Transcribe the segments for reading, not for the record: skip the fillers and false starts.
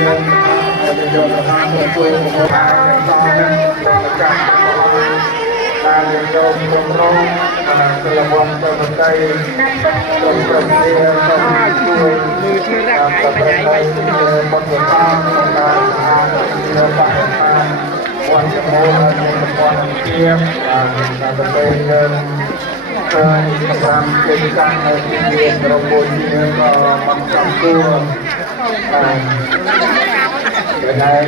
យើងទៅយកទៅតាមទៅជួយមកតាមតាមចាស់តាមយើងយកទៅរងសិលវ័នទៅប្រទេសទៅប្រទេសទៅជួយតាមប្រទេសបុត្រតាមតាមអានៅបាក់តាមវត្តមូលនៃប្រព័ន្ធជាតាមប្រទេសយើងតាមកិច្ចការនៅទីនេះរបស់យើងក៏បានចំគួរតែ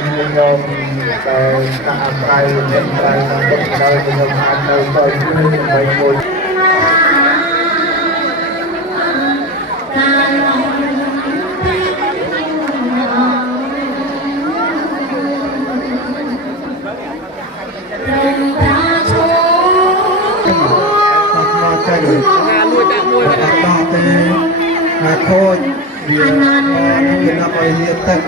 ខ្ញុំតែកាអាស្រ័យនឹងត្រៃតាមបុគ្គលខ្ញុំអាចនៅទៅជួយដើម្បីមួយដល់ទេមកខូចវាវាដល់ឲ្យលៀបទឹក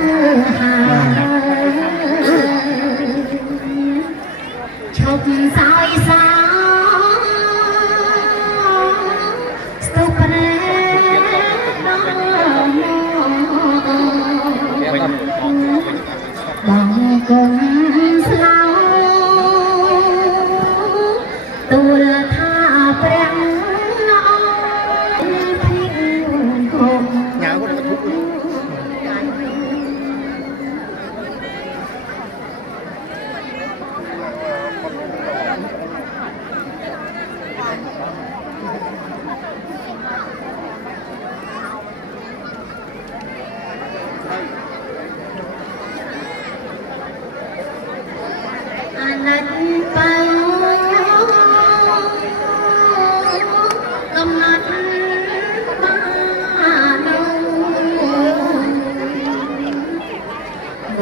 ឈប់សោយសាស្ទុប្រែបងកុំស្លោទូលថាព្រះ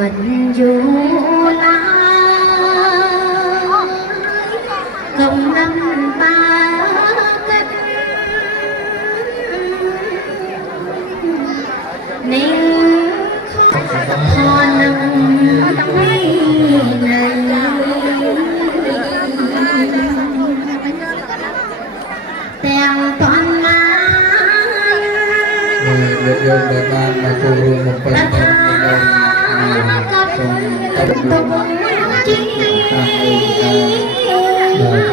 vẫn dù là không năm ba cách nên họ nằm tay này tèo toàn má được dùng để ban mà cô luôn một phần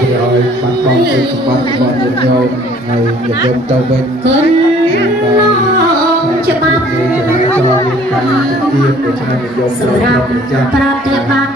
thì rồi bạn con của chúng bạn bọn nhân nhau ngày nhập dân tàu bên cho bạn cho những cái trực tiếp để cho nhân dân